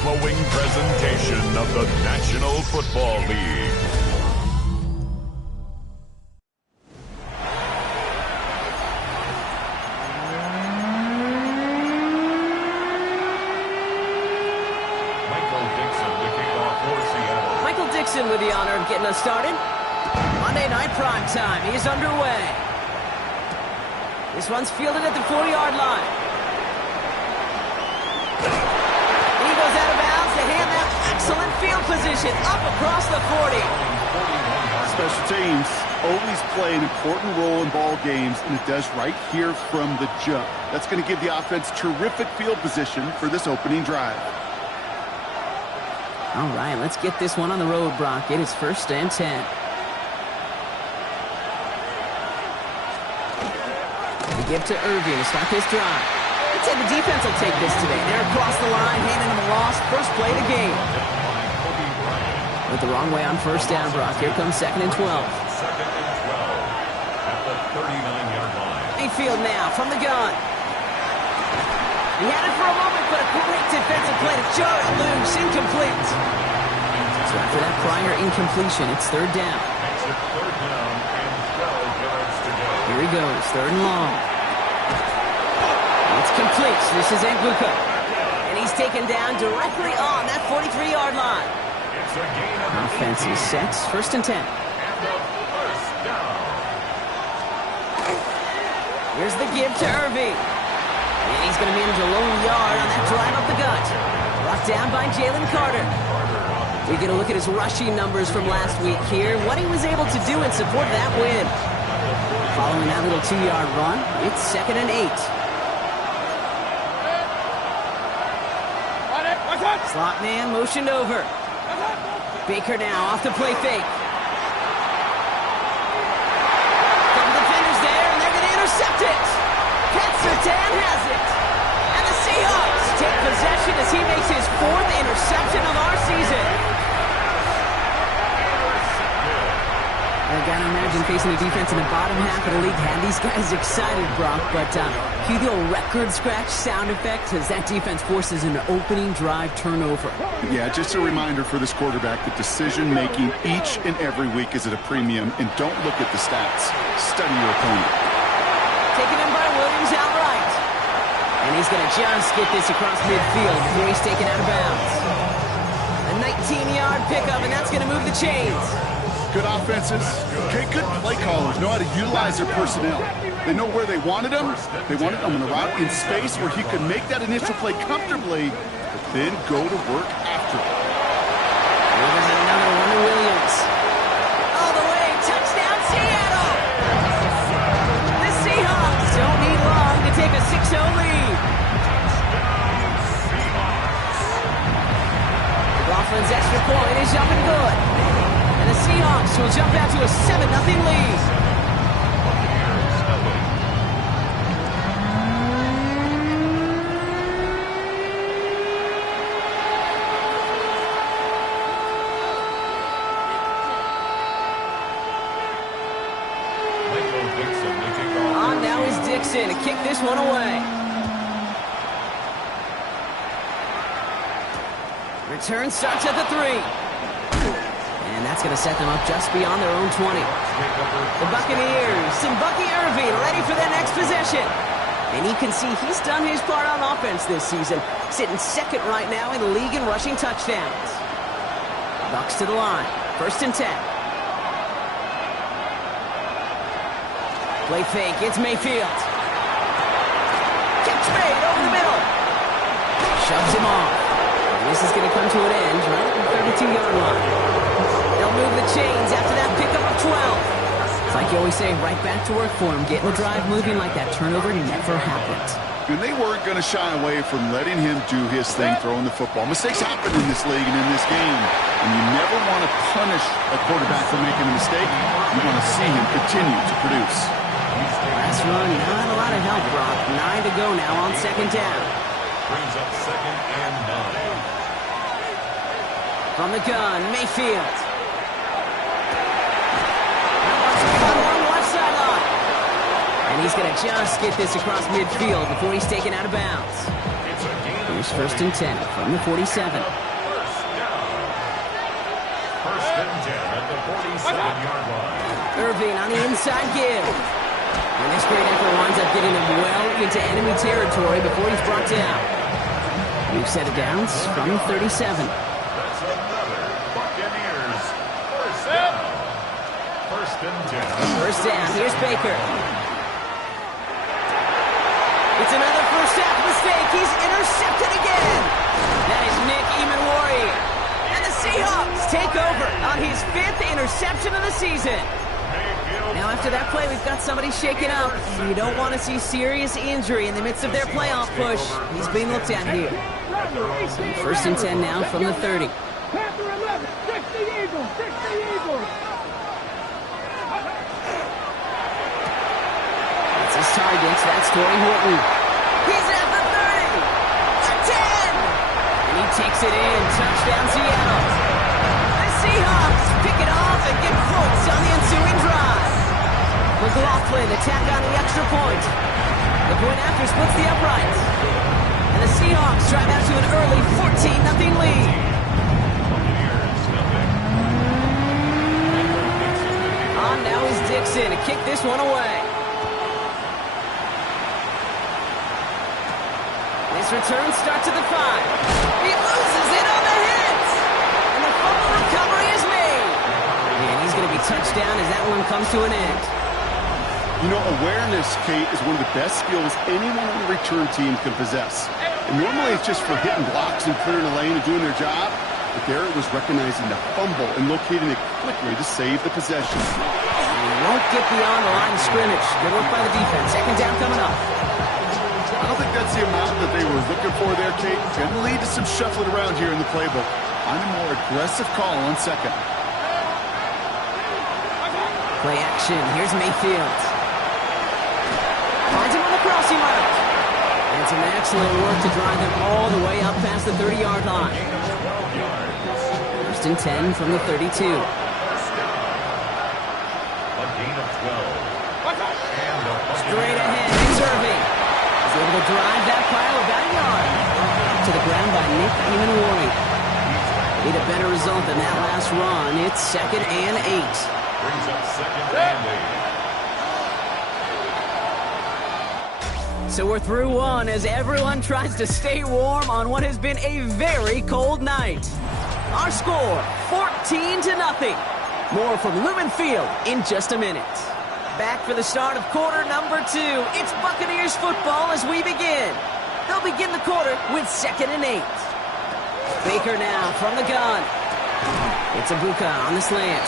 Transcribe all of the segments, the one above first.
following presentation of the National Football League. With the honor of getting us started. Monday night prime time. He's underway. This one's fielded at the 40-yard line. He goes out of bounds to hand that excellent field position up across the 40. Special teams always play an important role in ball games, and it does right here from the jump. That's going to give the offense terrific field position for this opening drive. All right, let's get this one on the road, Brock. It is 1st and 10. We give to Irving to start this drive. I'd say the defense will take this today. They're across the line, handing them a loss. First play of the game. Went the wrong way on 1st down, Brock. Here comes 2nd and 12. 2nd and 12 at the 39-yard line. Mayfield now from the gun. He had it for a moment, but a great defensive play to jar it loose. Incomplete. So after that prior incompletion, it's 3rd down. Makes it 3rd down and 12 yards to go. Here he goes, 3rd and long. It's complete. This is Anguka. And he's taken down directly on that 43-yard line. It's a gain of Offense is set. 1st and 10. and the 1st down. Here's the give to Irving. And he's going to manage a lone yard on that drive up the gut. Brought down by Jalen Carter. We get a look at his rushing numbers from last week here. What he was able to do in support of that win. Following that little 2-yard run, it's 2nd and 8. Slot man motioned over. Baker now off the play fake. Couple defenders there, and they're going to intercept it. Pat Surtain has it. And the Seahawks take possession as he makes his 4th interception of our season. I gotta imagine facing a defense in the bottom half of the league had these guys excited, Brock. But cue the old record scratch sound effect as that defense forces an opening drive turnover. Yeah, just a reminder for this quarterback that decision-making each and every week is at a premium, and don't look at the stats. Study your opponent. Taken in by Williams outright. And he's going to just get this across midfield before he's taken out of bounds. A 19-yard pickup, and that's going to move the chains. Good offenses. Okay, good play callers know how to utilize their personnel. They know where they wanted him. They wanted him in a route in space where he could make that initial play comfortably, but then go to work after it. Well, there's another one to Williams. All the way, touchdown Seattle! The Seahawks don't need long to take a 6-0 lead. The Dolphins' extra point is up and good. And the Seahawks will jump out to a 7-0 lead. On now is Dixon to kick this one away. Return starts at the 3. And that's going to set them up just beyond their own 20. The Buccaneers and Bucky Irving ready for their next possession. And you can see he's done his part on offense this season, sitting 2nd right now in the league in rushing touchdowns. Bucs to the line, 1st and 10. Play fake, it's Mayfield. Catch made over the middle. Shoves him off. And this is going to come to an end right at the 32-yard line. They'll move the chains after that pickup of 12. It's like you always say, right back to work for him. Getting the drive moving like that turnover never happened. And they weren't going to shy away from letting him do his thing, throwing the football. Mistakes happen in this league and in this game. And you never want to punish a quarterback for making a mistake. You want to see him continue to produce. Last run, not a lot of help, Brock. 9 to go now on 2nd down. Brings up 2nd and 9. From the gun, Mayfield. And he's going to just get this across midfield before he's taken out of bounds. Here's 1st and 10 from the 47. First and 10 at the 47-yard line. Irving on the inside give. And this great effort winds up getting him well into enemy territory before he's brought down. New set of downs from 37. That's another Buccaneers first down. First and 10. First down. Here's Baker. It's another first half mistake. He's intercepted again. That is Nick Emanwari. And the Seahawks take over on his 5th interception of the season. Now, after that play, we've got somebody shaken up. You don't want to see serious injury in the midst of their playoff push. He's being looked at here. First and 10 now from the 30. It's his target. That's Torrey Horton. He's at the 30. The 10. And he takes it in. Touchdown, Seattle. The Seahawks pick it off and get points on the ensuing drive. McLaughlin attack on the extra point. The point after splits the uprights. And the Seahawks drive out to an early 14-0 lead. On now is Dixon to kick this one away. This return starts at the 5. He loses it on the hit. And the fumble recovery is made. And he's going to be touched down as that one comes to an end. You know, awareness, Kate, is one of the best skills anyone on the return team can possess. And normally it's just for hitting blocks and clearing the lane and doing their job. But there it was recognizing the fumble and locating it quickly to save the possession. He won't get beyond the line of scrimmage. Good work by the defense. Second down coming up. I don't think that's the amount that they were looking for there, Kate. Going to lead to some shuffling around here in the playbook. On a more aggressive call on second. Play action. Here's Mayfield. Finds him on the crossing route. And some excellent work to drive them all the way up past the 30-yard line. First and 10 from the 32. A gain of 12. Straight ahead. It's Irving. He's able to drive that pile about a yard. To the ground by Nick Emanwari. Need a better result than that last run. It's 2nd and 8. Brings up 2nd and 8. So we're through one as everyone tries to stay warm on what has been a very cold night. Our score, 14-0. More from Lumen Field in just a minute. Back for the start of quarter number 2. It's Buccaneers football as we begin. They'll begin the quarter with 2nd and 8. Baker now from the gun. It's Ibuka on the slant.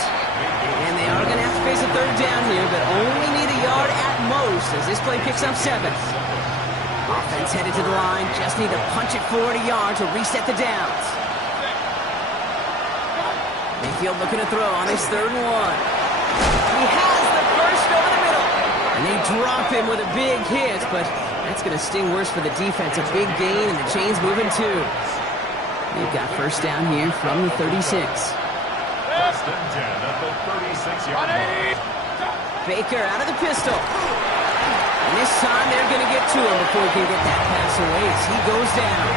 And they are going to have to face a 3rd down here, but only need a yard at most as this play picks up 7. Offense headed to the line. Just need to punch it forward a yard to reset the downs. Mayfield looking to throw on his 3rd and 1. He has the first over the middle. And they drop him with a big hit, but that's going to sting worse for the defense. A big gain, and the chain's moving too. They've got first down here from the 36. First and 10 at the 36-yard line. Baker out of the pistol. And this time they're going to get to him before he can get that pass away as he goes down.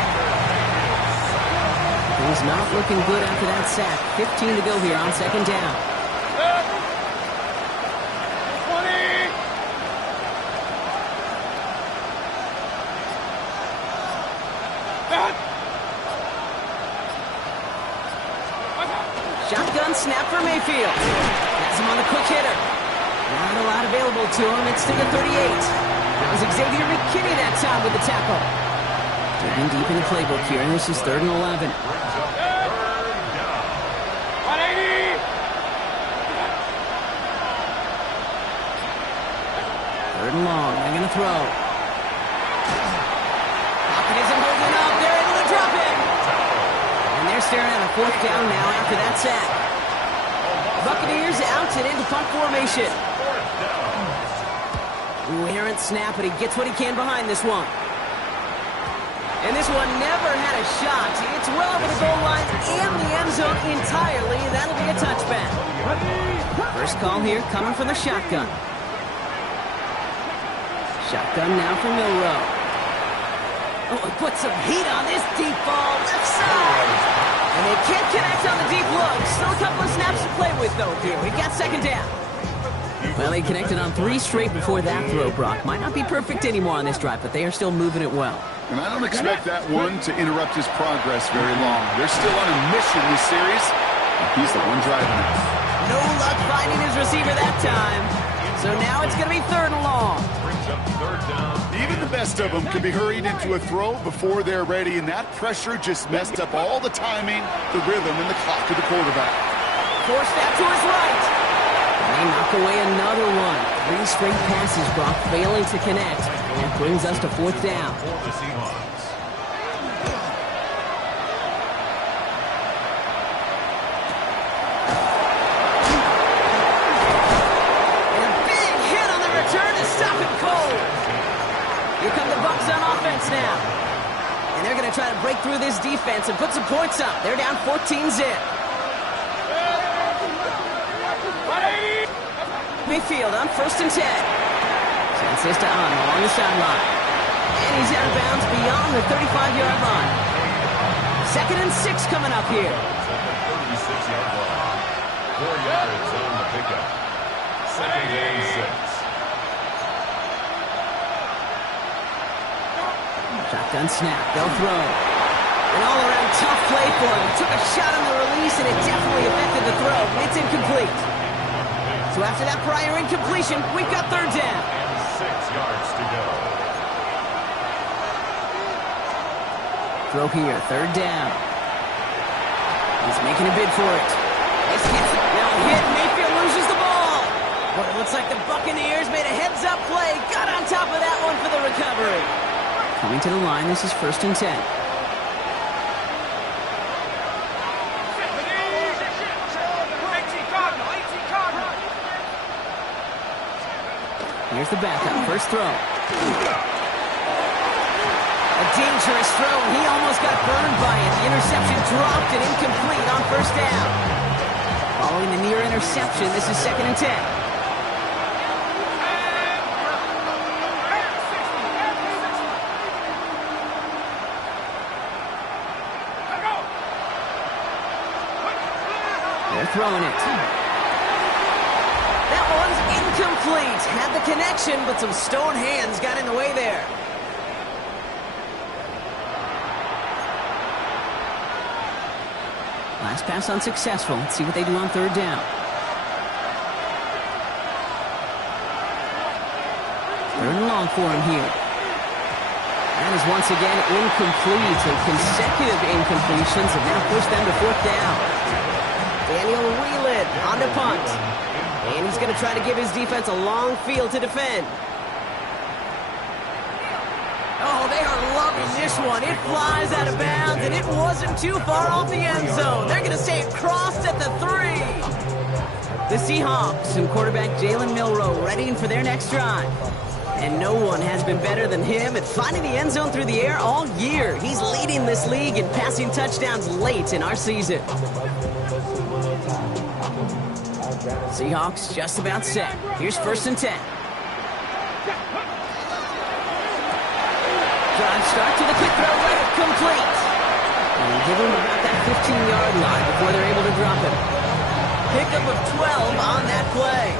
He's not looking good after that sack. 15 to go here on 2nd down. 20. Shotgun snap for Mayfield. Has him on the quick hitter. Not a lot available to him. It's to the 38. That was Xavier McKinney that time with the tackle. Digging deep in the playbook here, and this is 3rd and 11. 180. 3rd and long. They're going to throw. Pocket isn't holding up. They're able to drop it. And they're staring at a 4th down now after that sack. Buccaneers out and into punt formation. Ooh, errant snap, but he gets what he can behind this one. And this one never had a shot. It's well over the goal line and the end zone entirely. That'll be a touchback. First call here coming from the shotgun. Shotgun now for Milrow. Oh, and put some heat on this deep ball, left side. And they can't connect on the deep look. Still a couple of snaps to play with, though, here. We've got second down. Well, they connected on 3 straight before that throw, Brock. Might not be perfect anymore on this drive, but they are still moving it well. And I don't expect that one to interrupt his progress very long. They're still on a mission this series, and he's the one driving it. No luck finding his receiver that time. So now it's going to be 3rd and long. Brings up 3rd down. Even the best of them can be hurried into a throw before they're ready, and that pressure just messed up all the timing, the rhythm, and the clock of the quarterback. Forced that to his right. They knock away another one. 3 straight passes, Brock failing to connect. And brings us to 4th down. For the Seahawks. And a big hit on the return to stop him cold. Here come the Bucs on offense now. And they're going to try to break through this defense and put some points up. They're down 14-zip. Mayfield on 1st and 10. Sends this to On along the sideline. And he's out of bounds beyond the 35-yard line. 2nd and 6 coming up here. At the 36-yard line. 4 yards on the pickup. 2nd and 6. Shotgun snap. They'll throw. An all-around tough play for him. Took a shot on the release, and it definitely affected the throw. It's incomplete. So after that prior incompletion, we've got 3rd down. And 6 yards to go. Throw here, 3rd down. He's making a bid for it. This gets it. Now hit. Mayfield loses the ball. But it looks like the Buccaneers made a heads-up play. Got on top of that one for the recovery. Coming to the line, this is 1st and 10. Here's the backup. First throw. A dangerous throw. He almost got burned by it. The interception dropped and incomplete on 1st down. Following the near interception, this is 2nd and 10. They're throwing it. That one's incomplete. Had the connection, but some stone hands got in the way there. Last pass unsuccessful. Let's see what they do on 3rd down. 3rd and long for him here. That is once again incomplete, and consecutive incompletions have now pushed them to 4th down. Daniel Whelan on the punt. And he's going to try to give his defense a long field to defend. Oh, they are loving this one. It flies out of bounds, and it wasn't too far off the end zone. They're going to say it crossed at the 3. The Seahawks and quarterback Jalen Milroe readying for their next drive. And no one has been better than him at finding the end zone through the air all year. He's leading this league in passing touchdowns late in our season. Seahawks just about set. Here's 1st and 10. Drive start to the quick throw, let it complete. And give him about that 15-yard line before they're able to drop him. Pickup of 12 on that play.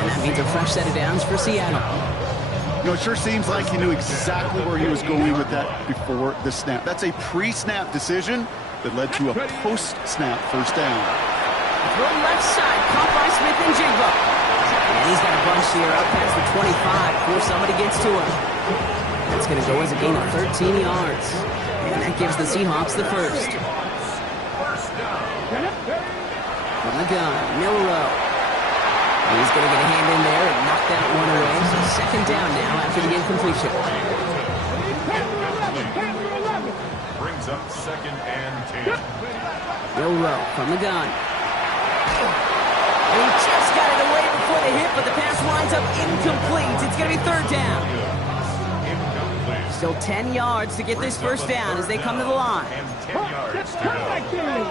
And that means a fresh set of downs for Seattle. You know, it sure seems like he knew exactly where he was going with that before the snap. That's a pre-snap decision that led to a post-snap 1st down. Throw left side, caught by Smith-Njigba. And he's got a bunch here up past the 25 before somebody gets to him. That's going to go as a gain of 13 yards. And that gives the Seahawks the 1st. From the gun, Milroe. He's going to get a hand in there and knock that one away. So 2nd down now after the incompletion. Brings up 2nd and 10. Milroe from the gun. And he just got it away before the hit, but the pass winds up incomplete. It's going to be 3rd down. Still 10 yards to get this 1st down as they come to the line. And 10 yards to go.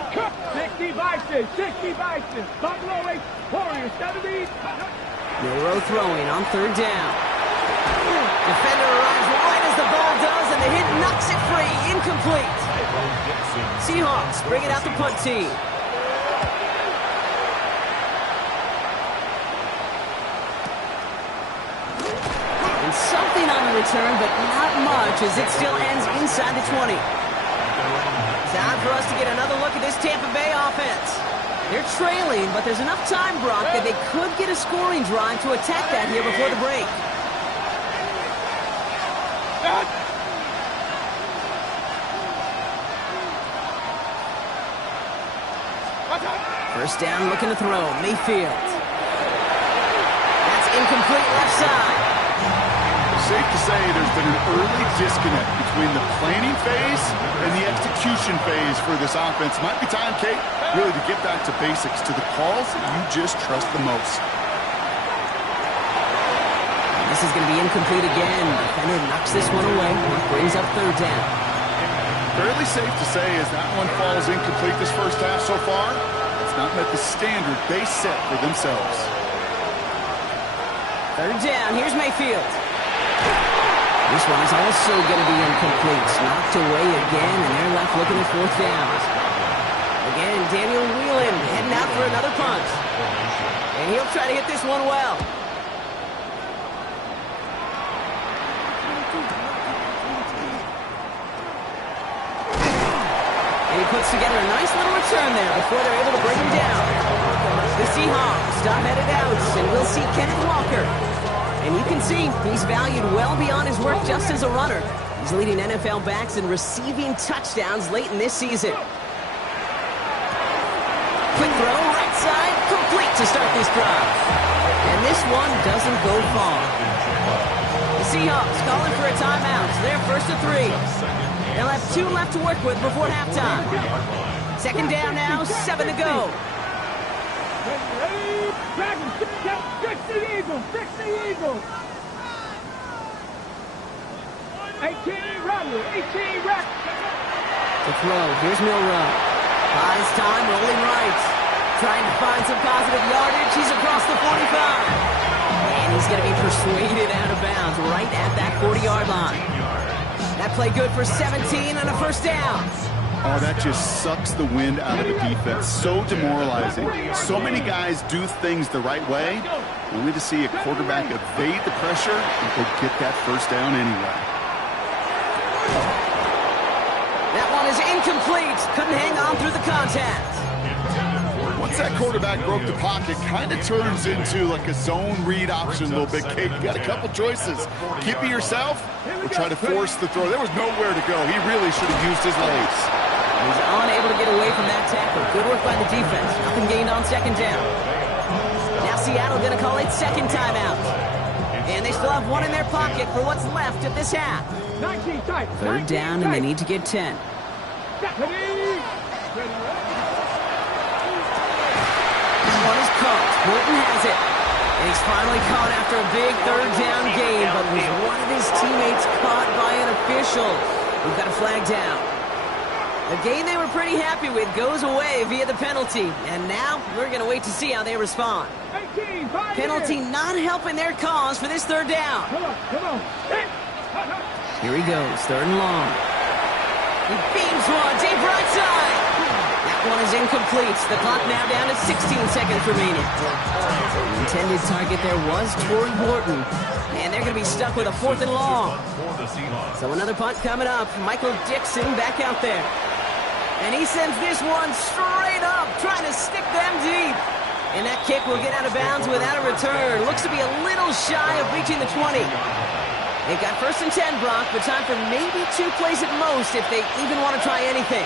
60 vices, 60 vices. Buffalo Warriors, 70. Milroe throwing on 3rd down. Defender arrives right as the ball does, and the hit knocks it free. Incomplete. Seahawks bring it out the punt team. And something on the return, but not much, as it still ends inside the 20. Time for us to get another look at this Tampa Bay offense. They're trailing, but there's enough time, Brock, that they could get a scoring drive to attack that here before the break. First down, looking to throw. Mayfield. That's incomplete left side. Safe to say there's been an early disconnect between the planning phase and the execution phase for this offense. Might be time, Kate, really to get back to basics, to the calls that you just trust the most. This is going to be incomplete again. Defender knocks this one away. It brings up third down. Fairly safe to say as that one falls incomplete this first half so far, it's not met the standard they set for themselves. Third down. Here's Mayfield. This one is also going to be incomplete. Knocked away again, and they're left looking at fourth down. Again, Daniel Whelan heading out for another punt. And he'll try to hit this one well. And he puts together a nice little return there before they're able to bring him down. The Seahawks stop headed out, and we'll see Kenneth Walker. And you can see he's valued well beyond his work just as a runner. He's leading NFL backs in receiving touchdowns late in this season. Quick throw, right side, complete to start this drive. And this one doesn't go far. The Seahawks calling for a timeout. They're first to 3. They'll have 2 left to work with before halftime. Second down now, 7 to go. Fix the Eagles! Fix the Eagles! 18 runner, 18 rack. To throw, here's Milrow. Buys time, rolling right. Trying to find some positive yardage. He's across the 45. And he's going to be persuaded out of bounds right at that 40-yard line. That play good for 17 and a first down. Oh, that just sucks the wind out of the defense. So demoralizing. So many guys do things the right way, only to see a quarterback evade the pressure and go get that first down anyway. That one is incomplete. Couldn't hang on through the contact. Once that quarterback broke the pocket, kind of turns into like a zone read option a little bit. Kate, you got a couple choices. Keep it yourself or try to force the throw. There was nowhere to go. He really should have used his legs. He's unable to get away from that tackle. Good work by the defense. Nothing gained on second down. Now Seattle going to call it second timeout. And they still have one in their pocket for what's left of this half. Third down, and they need to get 10. That one is caught. Morton has it. And he's finally caught after a big third down game, but was one of his teammates caught by an official. We've got a flag down. A game they were pretty happy with goes away via the penalty. And now we're going to wait to see how they respond. Penalty not helping their cause for this third down. Come on. Here he goes, third and long. He beams one, deep right side. That one is incomplete. The clock now down to 16 seconds remaining. The intended target there was Torrey Morton. And they're going to be stuck with a 4th and long. So another punt coming up. Michael Dixon back out there. And he sends this one straight up, trying to stick them deep. And that kick will get out of bounds without a return. Looks to be a little shy of reaching the 20. They've got first and 10, Brock, but time for maybe 2 plays at most if they even want to try anything.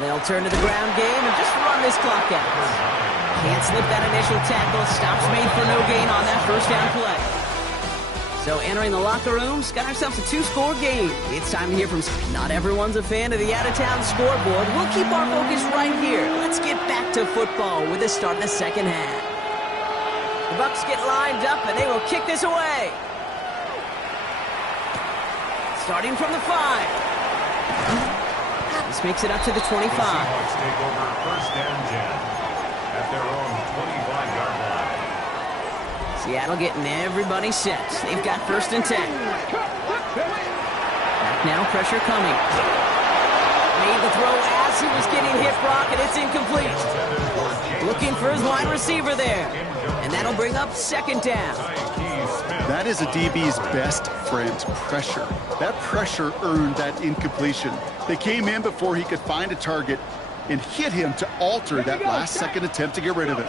They'll turn to the ground game and just run this clock out. Can't slip that initial tackle. Stops made for no gain on that first down play. So entering the locker rooms, got ourselves a 2-score game. It's time to hear from... Not everyone's a fan of the out-of-town scoreboard. We'll keep our focus right here. Let's get back to football with the start of the second half. The Bucs get lined up, and they will kick this away. Starting from the 5. This makes it up to the 25. Seahawks take over first and 10 at their own 25-yard line. Seattle getting everybody set. They've got 1st and 10. Back now, pressure coming. Made the throw as he was getting hit, Brock, and it's incomplete. Looking for his wide receiver there. And that'll bring up 2nd down. That is a DB's best friend, pressure. That pressure earned that incompletion. They came in before he could find a target and hit him to alter that last-second attempt to get rid of it.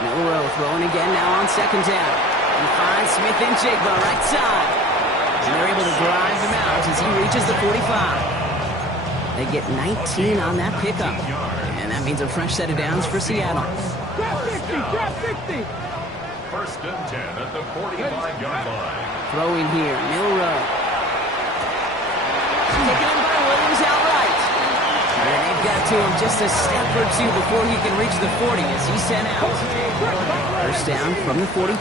Milroe throwing again now on 2nd down. He finds Smith and Jigba right side. And they're able to drive him out as he reaches the 45. They get 19 on that pickup. And that means a fresh set of downs for Seattle. Drop 60, drop 60. 1st and 10 at the 45-yard line. Throwing here, Milroe. Taken in by Williams outright. And they've got to him just a step or two before he can reach the 40 as he's sent out. 1st down from the 42.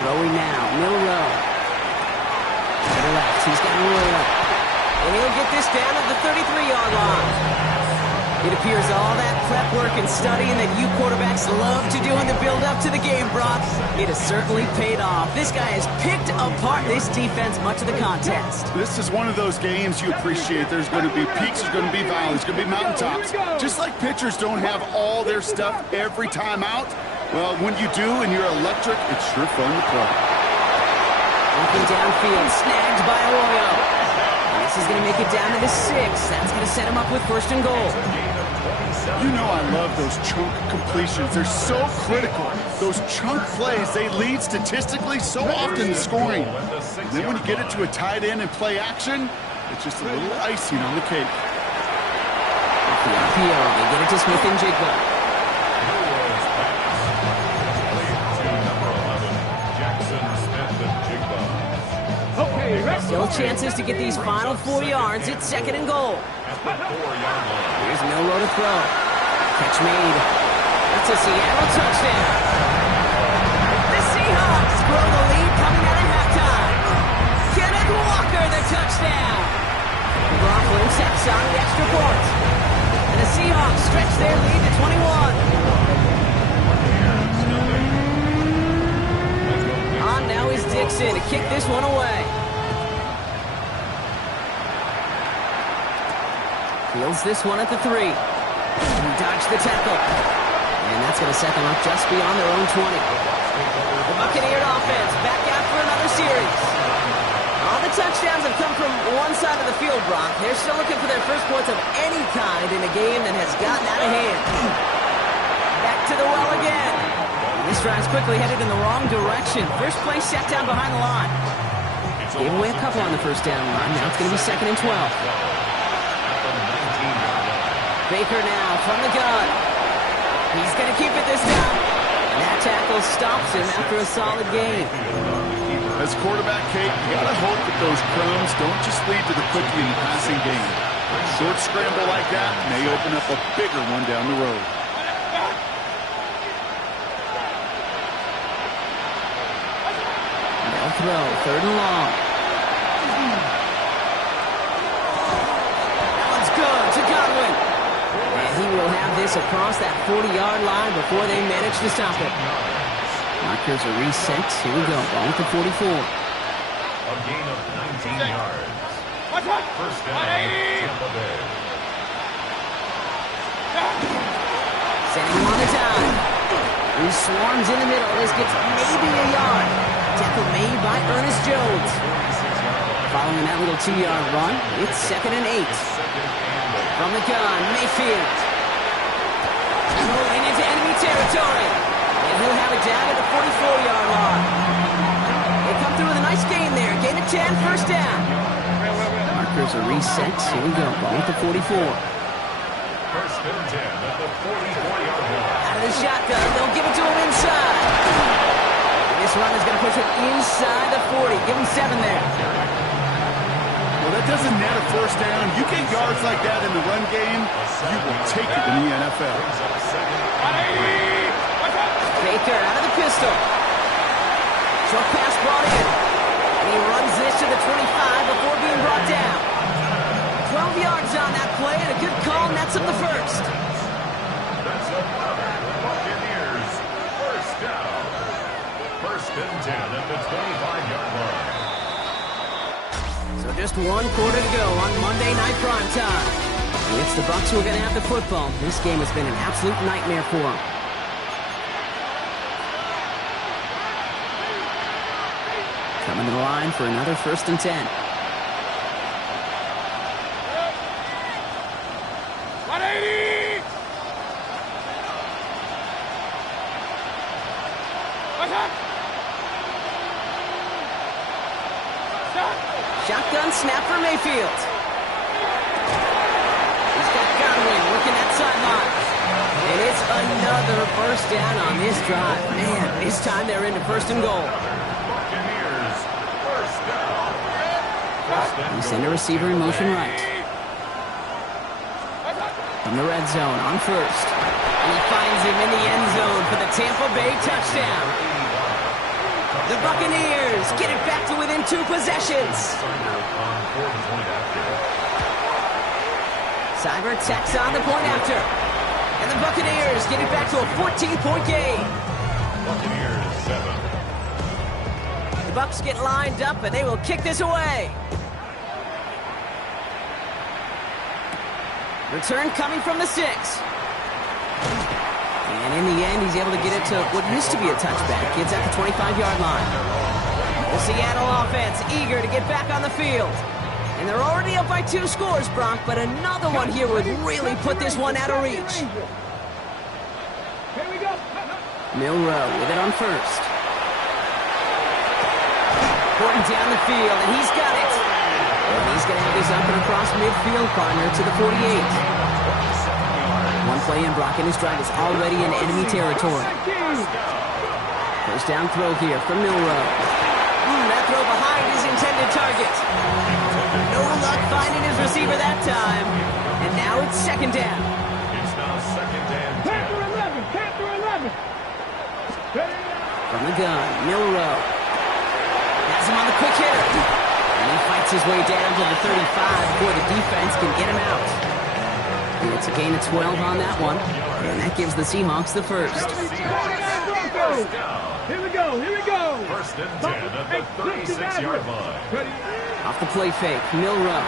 Throwing now, Milroe. To the left, he's got Royal. And he'll get this down at the 33-yard line. It appears all that prep work and studying that you quarterbacks love to do in the build-up to the game, Brock, it has certainly paid off. This guy has picked apart this defense much of the contest. This is one of those games you appreciate. There's going to be peaks, there's going to be valleys, there's going to be mountaintops. Just like pitchers don't have all their stuff every time out, well, when you do and you're electric, it's sure fun to play. Looking downfield, snagged by Arroyo. This is going to make it down to the 6. That's going to set him up with 1st and goal. You know I love those chunk completions. They're so critical. Those chunk plays, they lead statistically so often to scoring. And then when you get it to a tight end and play action, it's just a little icing on the cake. The RPO, they get it to Smith and Jigba. Still chances to get these final 4 yards. It's 2nd and goal. Here's Milroe to throw. Catch made. That's a Seattle touchdown. The Seahawks grow the lead coming out of halftime. Kenneth Walker, the touchdown. McLaughlin sets on the extra point. And the Seahawks stretch their lead to 21. On now is Dixon to kick this one away. Fields this one at the 3. He dodged the tackle. And that's going to set them up just beyond their own 20. The Buccaneer offense back out for another series. All the touchdowns have come from one side of the field, Brock. They're still looking for their first points of any kind in a game that has gotten out of hand. Back to the well again. This drive's quickly headed in the wrong direction. First play set down behind the line. Gave away a couple on the 1st down line. Now it's going to be 2nd and 12. Baker now from the gun. He's going to keep it this time. And that tackle stops him after a solid game. As quarterback, Kate, you got to hope that those crumbs don't just lead to the cookie in the passing game. A short scramble like that may open up a bigger one down the road. They'll throw, 3rd and long. That one's good to Godwin. And he will have this across that 40-yard line before they manage to stop it. Markers are reset. Here we go. Ball at the 44. A gain of 19 yards. 1st down, Tampa Bay. Setting him on the dime. He swarms in the middle. This gets maybe a yard. Tackle made by Ernest Jones. Following that little 2-yard run, it's 2nd and 8. From the gun, Mayfield. Rolling into enemy territory. And he'll have it down at the 44-yard line. They come through with a nice gain there. Gain of 10, 1st down. Markers are reset. Here we go. Ball at the 44. 1st and 10 at the 44-yard line. Out of the shotgun. They'll give it to him inside. This run is going to push it inside the 40. Give him 7 there. Well, that doesn't net a 1st down. You get yards like that in the run game, you will take it in the NFL. Baker out of the pistol. Short pass brought in. And he runs this to the 25 before being brought down. 12 yards on that play, and a good call nets up the 1st. That's another Buccaneers Just one quarter to go on Monday Night Primetime. It's the Bucs who are going to have the football. This game has been an absolute nightmare for them. Coming to the line for another 1st and 10. Shotgun snap for Mayfield. He's got Godwin working that sideline. And it's another first down on this drive. Man, this time they're into 1st and goal. We send a receiver in motion right. From the red zone on 1st. And he finds him in the end zone for the Tampa Bay touchdown. The Buccaneers get it back to within 2 possessions. Cyber tacks on the point after. And the Buccaneers get it back to a 14-point game. Buccaneers 7. The Bucs get lined up, and they will kick this away. Return coming from the 6. And in the end, he's able to get it to what used to be a touchback. It's at the 25-yard line. The Seattle offense eager to get back on the field. And they're already up by 2 scores, Brock, but another one here would really put this one out of reach. Here we go. Milroe with it on 1st. Porting down the field, and he's got it. And he's going to have this up and across midfield, partner, to the 48. One play in, Brock, and his drive is already in enemy territory. 1st down throw here from Milroe. That throw behind his intended target. No luck finding his receiver that time. And now it's 2nd down. It's now 2nd and 10. Panther 11. From the gun, Milroe. Has him on the quick hitter. And he fights his way down to the 35 before the defense can get him out. And it's a gain of 12 on that one. And that gives the Seahawks the 1st. Here we go. 1st and 10 at the 36-yard line. Off the play fake, Milroe.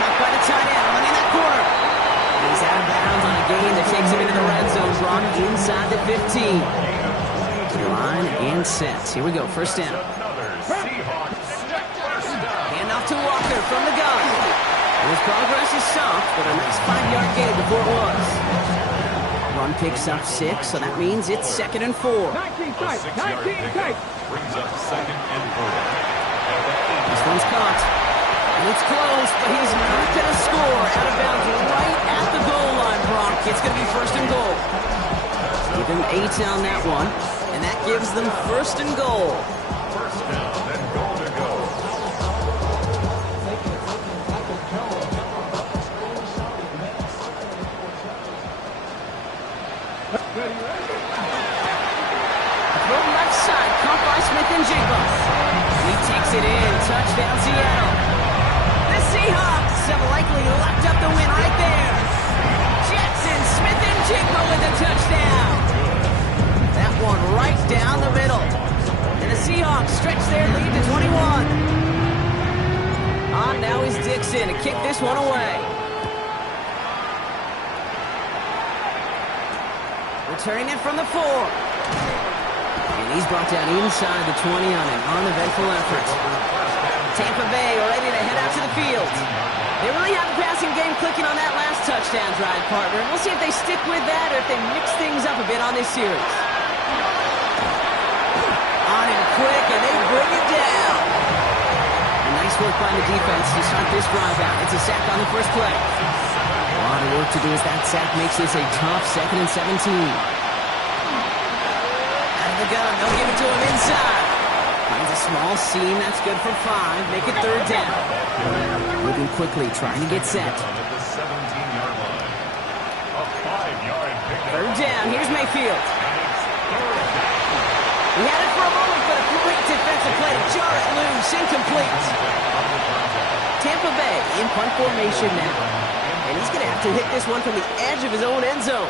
Caught by the tight end, running that corner. And he's out of bounds on a gain that takes him into the red zone, Brock, inside the 15. To the line and set. Here we go, 1st down. Hand off to Walker from the gun. His progress is soft, but a nice 5-yard gain before it was. Run picks up 6, so that means it's 2nd and 4. 19 tight. Brings up 2nd and 4. This one's caught. And it's close, but he's not going to score. Out of bounds right at the goal line, Brock. It's going to be 1st and goal. Give him 8 on that one, and that gives them 1st and goal. 1st down and goal to go. Throw left side, caught by Smith and Jacobs. He takes it in, touchdown Seattle. The Seahawks have likely locked up the win right there. Jackson, Smith and Jigba with a touchdown. That one right down the middle. And the Seahawks stretch their lead to 21. Now is Dixon to kick this one away. Returning it from the 4. And he's brought down inside the 20 on an uneventful effort. Tampa Bay ready to head out to the field. They really have the passing game clicking on that last touchdown drive, partner. We'll see if they stick with that or if they mix things up a bit on this series. On him quick, and they bring it down. And nice work by the defense to start this drive out. It's a sack on the first play. A lot of work to do as that sack makes this a tough 2nd and 17. Out of the gun, they'll give it to him inside. Finds a small seam, that's good for 5. Make it 3rd down. Moving quickly, trying to get set. 3rd down, here's Mayfield. He had it for a moment, but a great defensive play to jar it loose, incomplete. Tampa Bay in punt formation now. And he's going to have to hit this one from the edge of his own end zone.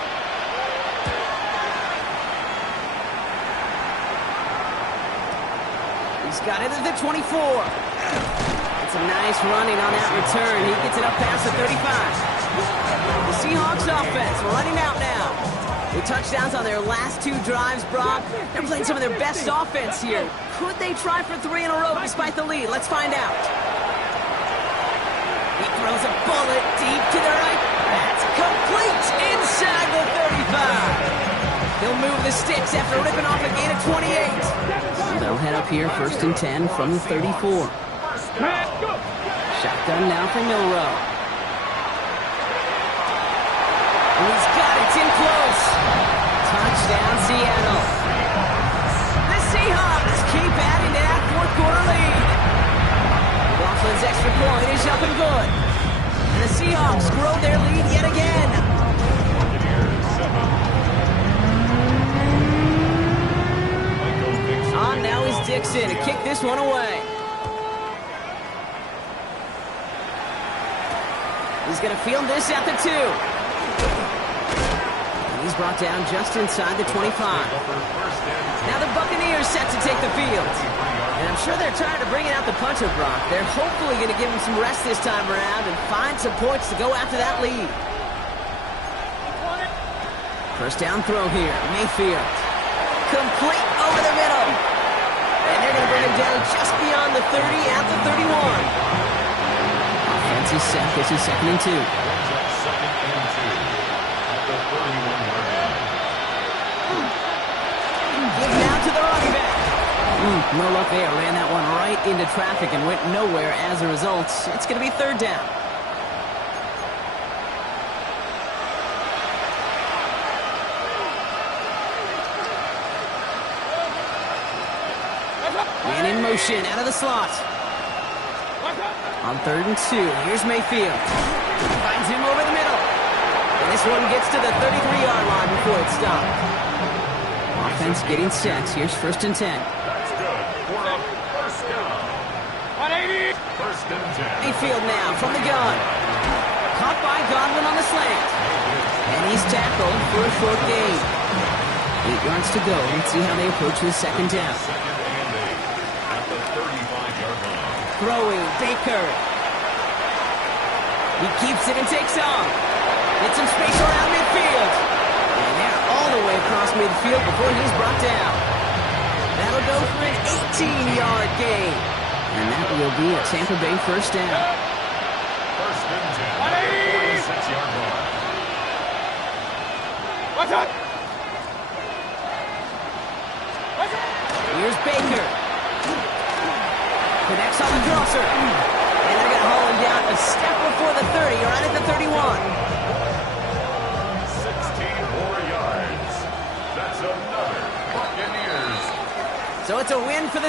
He's got it at the 24. some nice running on that return. He gets it up past the 35. The Seahawks offense running out now. With touchdowns on their last 2 drives, Brock. They're playing some of their best offense here. Could they try for 3 in a row despite the lead? Let's find out. He throws a bullet deep to the right. That's complete inside the 35. He'll move the sticks after ripping off a gain of 28. They'll head up here 1st and 10 from the 34. Shotgun now for Milrow. He's got it. It's in close. Touchdown, Seattle. The Seahawks keep adding to that 4th quarter lead. Coughlin's extra point is up and good. And the Seahawks grow their lead yet again. On now is Dixon to kick this one away. He's going to field this at the 2. He's brought down just inside the 25. Now the Buccaneers set to take the field. And I'm sure they're tired of bringing out the puncher, Brock. They're hopefully going to give him some rest this time around and find some points to go after that lead. 1st down throw here. Mayfield. Complete over the middle. And they're going to bring him down just beyond the 30 at the 31. Offense is set. This is 2nd and 2. Give now to the running back. No luck there. Ran that one right into traffic and went nowhere as a result. It's going to be 3rd down. And in motion out of the slot. On 3rd and 2. Here's Mayfield. Finds him over the middle. And this one gets to the 33-yard line before it's stopped. Offense getting set. Here's 1st and 10. That's good. For a 1st down. 180. 1st and 10. Mayfield now from the gun. Caught by Godwin on the slant. And he's tackled for a short gain. 8 yards to go. Let's see how they approach this 2nd down. 2nd and 8 at the 35-yard line. Throwing Baker. He keeps it and takes off. Gets some space around midfield. And they're all the way across midfield before he's brought down. That'll go for an 18-yard gain. And that will be a Tampa Bay 1st down. 1st and 10. 46-yard line. Watch out. Here's Baker. Connects on the crosser. And they're going to haul him down a step before the 30, right at the 31. 16 more yards. That's another Buccaneers. So it's a win for the